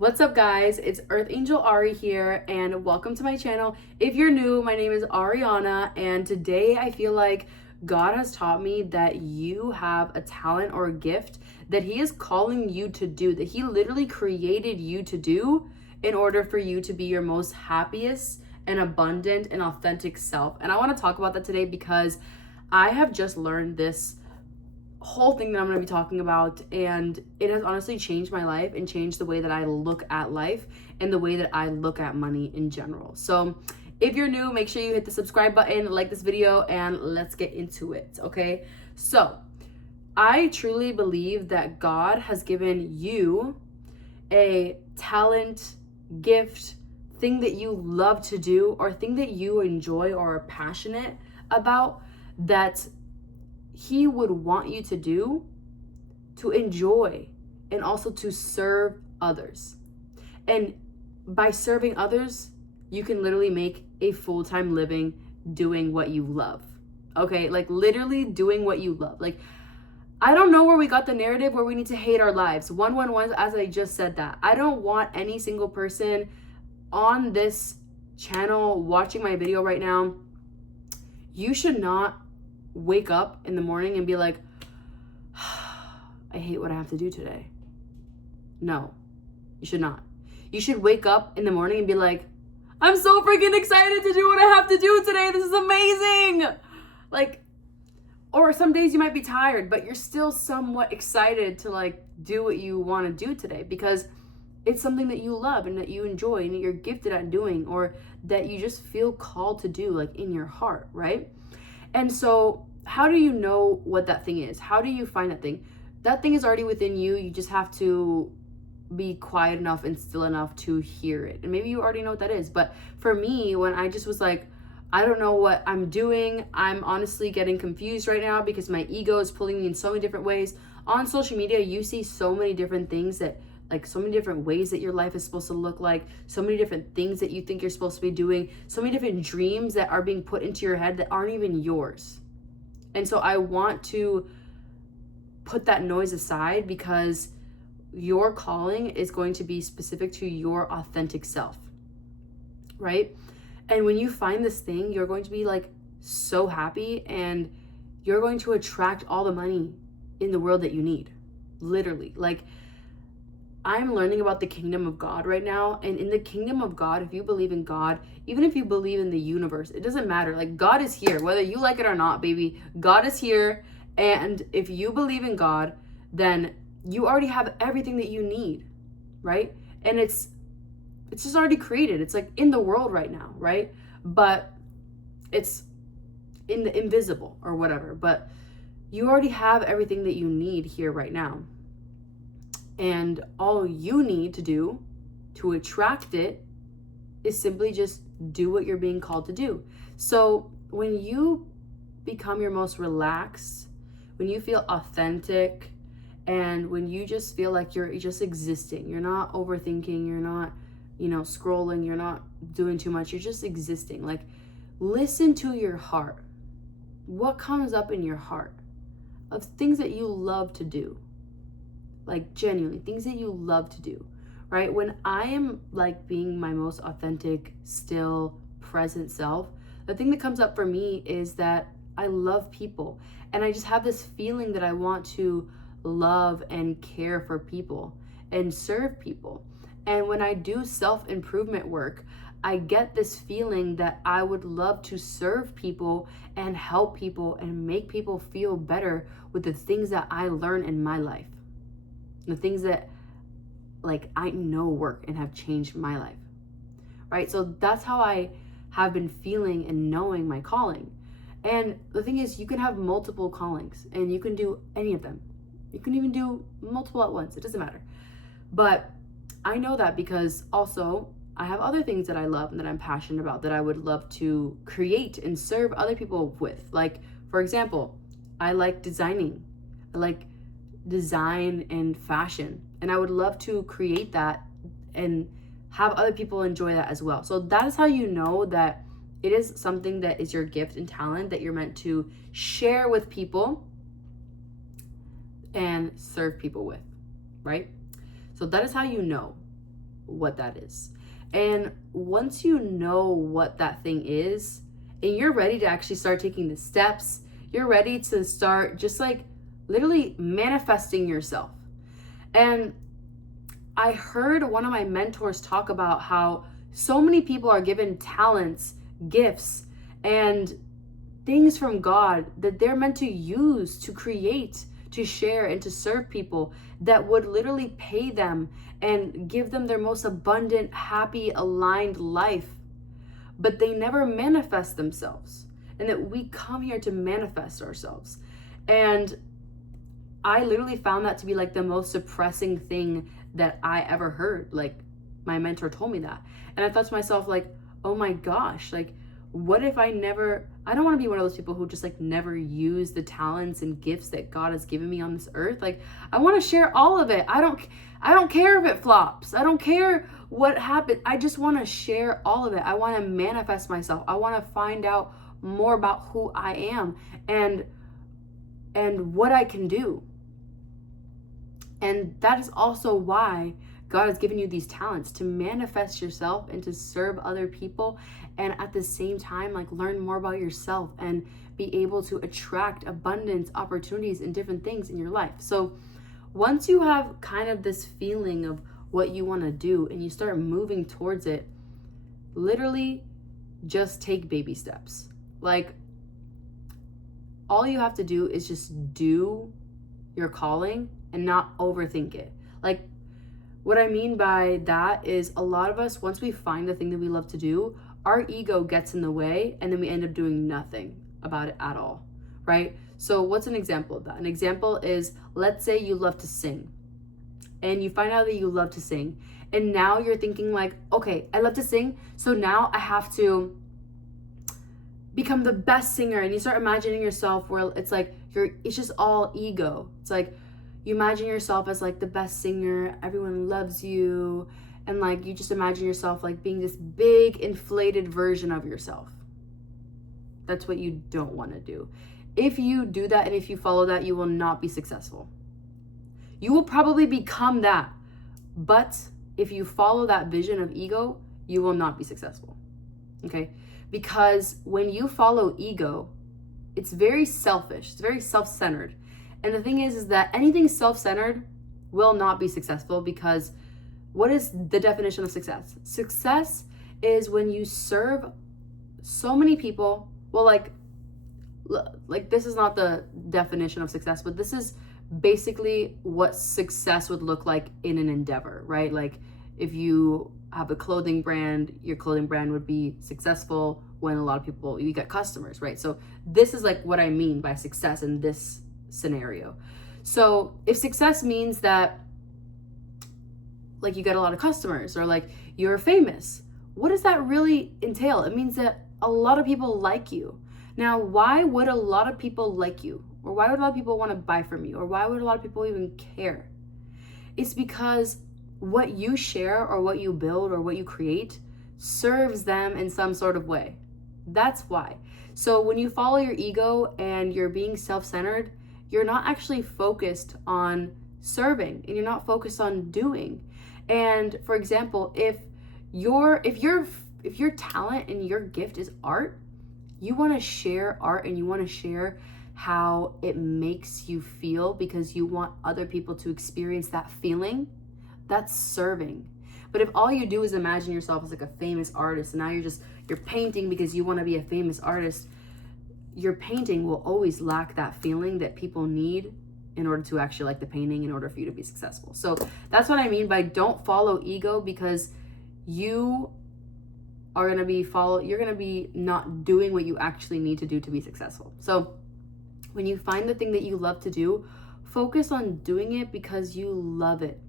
What's up, guys? It's Earth Angel Ari here, and welcome to my channel. If you're new, my name is Ariana, and today I feel like God has taught me that you have a talent or a gift that He is calling you to do, that He literally created you to do in order for you to be your most happiest and abundant and authentic self. And I want to talk about that today because I have just learned this whole thing that I'm going to be talking about, and it has honestly changed my life and changed the way that I look at life and the way that I look at money in general. So if you're new, make sure you hit the subscribe button, like this video, and let's get into it. Okay, so I truly believe that God has given you a talent, gift, thing that you love to do, or thing that you enjoy or are passionate about, that He would want you to do, to enjoy, and also to serve others. And by serving others, you can literally make a full-time living doing what you love. Okay, like literally doing what you love. Like, I don't know where we got the narrative where we need to hate our lives. 111, as I just said that. I don't want any single person on this channel watching my video right now. You should not wake up in the morning and be like, I hate what I have to do today. No, you should not. You should wake up in the morning and be like, I'm so freaking excited to do what I have to do today. This is amazing. Like, or some days you might be tired, but you're still somewhat excited to like do what you want to do today because it's something that you love and that you enjoy and that you're gifted at doing, or that you just feel called to do, like in your heart, right? And so how do you know what that thing is? How do you find that thing? That thing is already within you. You just have to be quiet enough and still enough to hear it. And maybe you already know what that is. But for me, when I just was like, I don't know what I'm doing, I'm honestly getting confused right now because my ego is pulling me in so many different ways. On social media, you see so many different things that, like, so many different ways that your life is supposed to look like, so many different things that you think you're supposed to be doing, so many different dreams that are being put into your head that aren't even yours. And so I want to put that noise aside because your calling is going to be specific to your authentic self, right? And when you find this thing, you're going to be like so happy, and you're going to attract all the money in the world that you need, literally. Like, I'm learning about the kingdom of God right now. And in the kingdom of God, if you believe in God, even if you believe in the universe, it doesn't matter. Like, God is here, whether you like it or not, baby. God is here. And if you believe in God, then you already have everything that you need, right? And it's just already created. It's like in the world right now, right? But it's in the invisible or whatever. But you already have everything that you need here right now. And all you need to do to attract it is simply just do what you're being called to do. So when you become your most relaxed, when you feel authentic, and when you just feel like you're just existing, you're not overthinking, you're not, scrolling, you're not doing too much, you're just existing. Like, listen to your heart. What comes up in your heart of things that you love to do? Like, genuinely, things that you love to do, right? When I am like being my most authentic, still, present self, the thing that comes up for me is that I love people. And I just have this feeling that I want to love and care for people and serve people. And when I do self-improvement work, I get this feeling that I would love to serve people and help people and make people feel better with the things that I learn in my life. The things that, like, I know work and have changed my life, right? So that's how I have been feeling and knowing my calling. And the thing is, you can have multiple callings and you can do any of them. You can even do multiple at once. It doesn't matter. But I know that because also I have other things that I love and that I'm passionate about that I would love to create and serve other people with. Like, for example, I like designing. I like design and fashion, and I would love to create that and have other people enjoy that as well. So that is how you know that it is something that is your gift and talent that you're meant to share with people and serve people with, right? So that is how you know. what that is. And once you know what that thing is, and you're ready to actually start taking the steps, you're ready to start just like literally manifesting yourself. And I heard one of my mentors talk about how so many people are given talents, gifts, and things from God that they're meant to use to create, to share, and to serve people that would literally pay them and give them their most abundant, happy, aligned life. But they never manifest themselves. And that we come here to manifest ourselves. And I literally found that to be like the most suppressing thing that I ever heard. Like, my mentor told me that. And I thought to myself, like, oh my gosh, like, what if I don't want to be one of those people who just like never use the talents and gifts that God has given me on this earth. Like, I want to share all of it. I don't care if it flops. I don't care what happened. I just want to share all of it. I want to manifest myself. I want to find out more about who I am and what I can do. And that is also why God has given you these talents, to manifest yourself and to serve other people, and at the same time, like, learn more about yourself and be able to attract abundance, opportunities, and different things in your life. So once you have kind of this feeling of what you want to do and you start moving towards it, literally just take baby steps. Like, all you have to do is just do your calling and not overthink it. Like, what I mean by that is, a lot of us, once we find the thing that we love to do, our ego gets in the way and then we end up doing nothing about it at all, right? So what's an example of that? An example is, let's say you love to sing and you find out that you love to sing, and now you're thinking like, okay, I love to sing, so now I have to become the best singer. And you start imagining yourself where it's like it's just all ego. It's like you imagine yourself as like the best singer, everyone loves you, and like you just imagine yourself like being this big inflated version of yourself. That's what you don't want to do. If you do that and if you follow that, you will not be successful. You will probably become that, but if you follow that vision of ego, you will not be successful. Okay? Because when you follow ego, it's very selfish, it's very self-centered. And the thing is that anything self-centered will not be successful, because what is the definition of success? Success is when you serve so many people. Well, like this is not the definition of success, but this is basically what success would look like in an endeavor, right? Like, if you have a clothing brand, your clothing brand would be successful when a lot of people, you get customers, right? So this is like what I mean by success in this scenario. So if success means that like you get a lot of customers, or like you're famous, what does that really entail? It means that a lot of people like you. Now, why would a lot of people like you? Or why would a lot of people want to buy from you? Or why would a lot of people even care? It's because what you share or what you build or what you create serves them in some sort of way. That's why. So when you follow your ego and you're being self-centered, you're not actually focused on serving, and you're not focused on doing. And for example, if your talent and your gift is art, you want to share art and you want to share how it makes you feel because you want other people to experience that feeling, that's serving. But if all you do is imagine yourself as like a famous artist, and now you're painting because you want to be a famous artist, your painting will always lack that feeling that people need in order to actually like the painting, in order for you to be successful. So that's what I mean by don't follow ego, because you are going to be not doing what you actually need to do to be successful. So when you find the thing that you love to do, focus on doing it because you love it,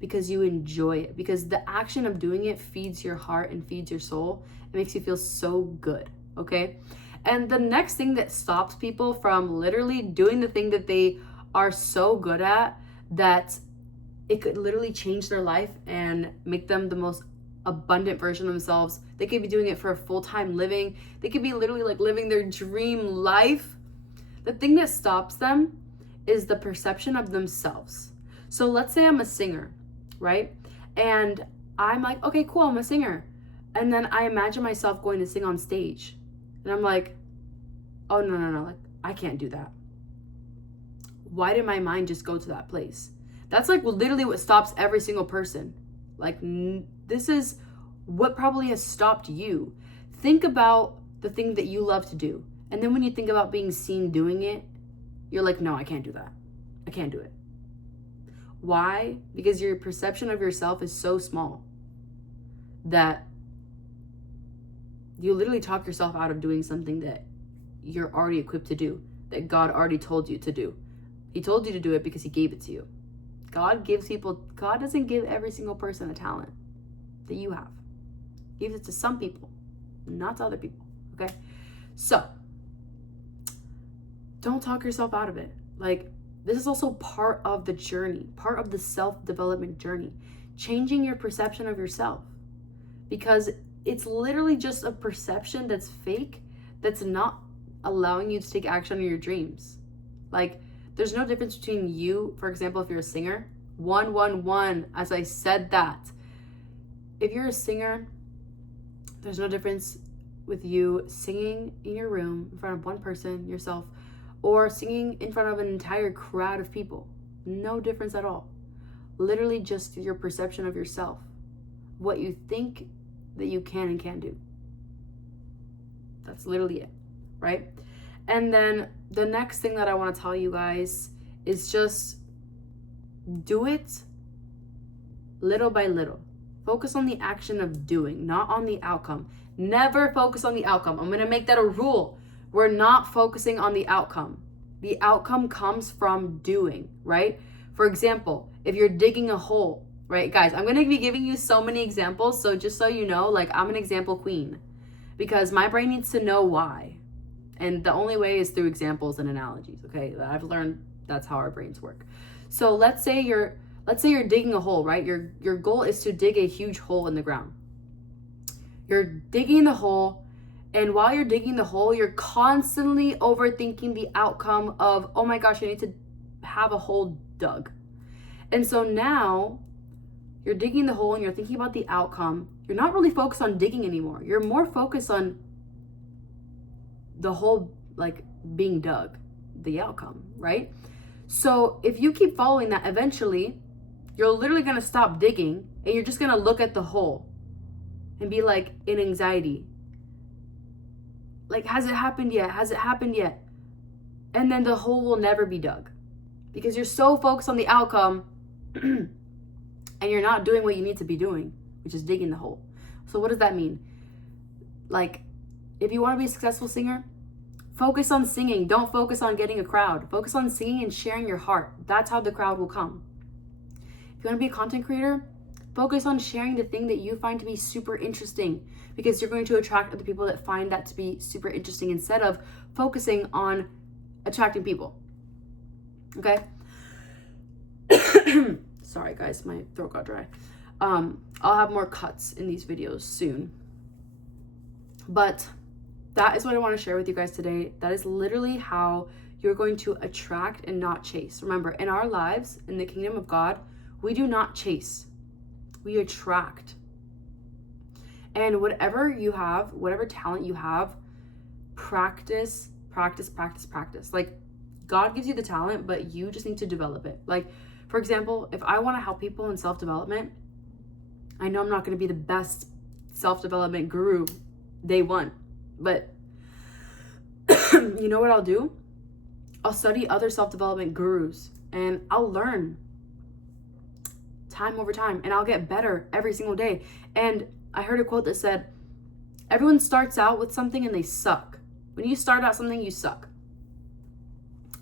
because you enjoy it, because the action of doing it feeds your heart and feeds your soul. It makes you feel so good, okay? And the next thing that stops people from literally doing the thing that they are so good at, that it could literally change their life and make them the most abundant version of themselves. They could be doing it for a full-time living. They could be literally like living their dream life. The thing that stops them is the perception of themselves. So let's say I'm a singer, right? And I'm like, okay, cool, I'm a singer. And then I imagine myself going to sing on stage. And I'm like, oh, no, like, I can't do that. Why did my mind just go to that place? That's like literally what stops every single person. Like, this is what probably has stopped you. Think about the thing that you love to do. And then when you think about being seen doing it, you're like, no, I can't do that. I can't do it. Why? Because your perception of yourself is so small that you literally talk yourself out of doing something that you're already equipped to do, that God already told you to do. He told you to do it because he gave it to you. God doesn't give every single person a talent that you have. He gives it to some people, not to other people, okay? So, don't talk yourself out of it. Like, this is also part of the journey, part of the self-development journey. Changing your perception of yourself. Because it's literally just a perception that's fake, that's not allowing you to take action on your dreams. Like, there's no difference between you, for example, if you're a singer, 111, as I said that. If you're a singer, there's no difference with you singing in your room in front of one person, yourself, or singing in front of an entire crowd of people. No difference at all. Literally just your perception of yourself. What you think that you can and can't do. That's literally it, right? And then the next thing that I want to tell you guys is just do it little by little. Focus on the action of doing, not on the outcome. Never focus on the outcome. I'm going to make that a rule. We're not focusing on the outcome. The outcome comes from doing, right? For example, if you're digging a hole, right? Guys, I'm going to be giving you so many examples. So just so you know, like, I'm an example queen because my brain needs to know why. And the only way is through examples and analogies, okay? I've learned that's how our brains work. So let's say you're digging a hole, right? Your goal is to dig a huge hole in the ground. You're digging the hole, and while you're digging the hole, you're constantly overthinking the outcome of, oh my gosh, I need to have a hole dug. And so now you're digging the hole and you're thinking about the outcome. You're not really focused on digging anymore. You're more focused on the hole, like, being dug, the outcome, right? So if you keep following that, eventually you're literally going to stop digging and you're just going to look at the hole and be like in anxiety. Like, has it happened yet? Has it happened yet? And then the hole will never be dug because you're so focused on the outcome and you're not doing what you need to be doing, which is digging the hole. So what does that mean? Like, if you want to be a successful singer, focus on singing. Don't focus on getting a crowd. Focus on singing and sharing your heart. That's how the crowd will come. If you want to be a content creator, focus on sharing the thing that you find to be super interesting because you're going to attract other people that find that to be super interesting instead of focusing on attracting people. Okay? Sorry guys, my throat got dry. I'll have more cuts in these videos soon. But that is what I want to share with you guys today. That is literally how you're going to attract and not chase. Remember, in our lives, in the kingdom of God, we do not chase. We attract. And whatever you have, whatever talent you have, practice. Like, God gives you the talent, but you just need to develop it. Like, for example, if I want to help people in self-development, I know I'm not going to be the best self-development guru day one, but you know what I'll do? I'll study other self-development gurus and I'll learn time over time and I'll get better every single day. And I heard a quote that said, everyone starts out with something and they suck. When you start out something, you suck.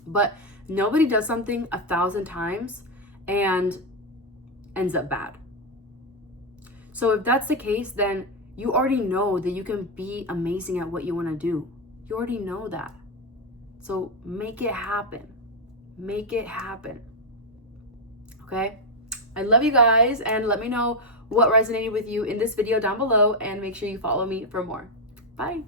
But nobody does something 1,000 times and ends up bad. So if that's the case, then you already know that you can be amazing at what you want to do. You already know that. So make it happen. Make it happen. Okay? I love you guys, and let me know what resonated with you in this video down below, and make sure you follow me for more. Bye.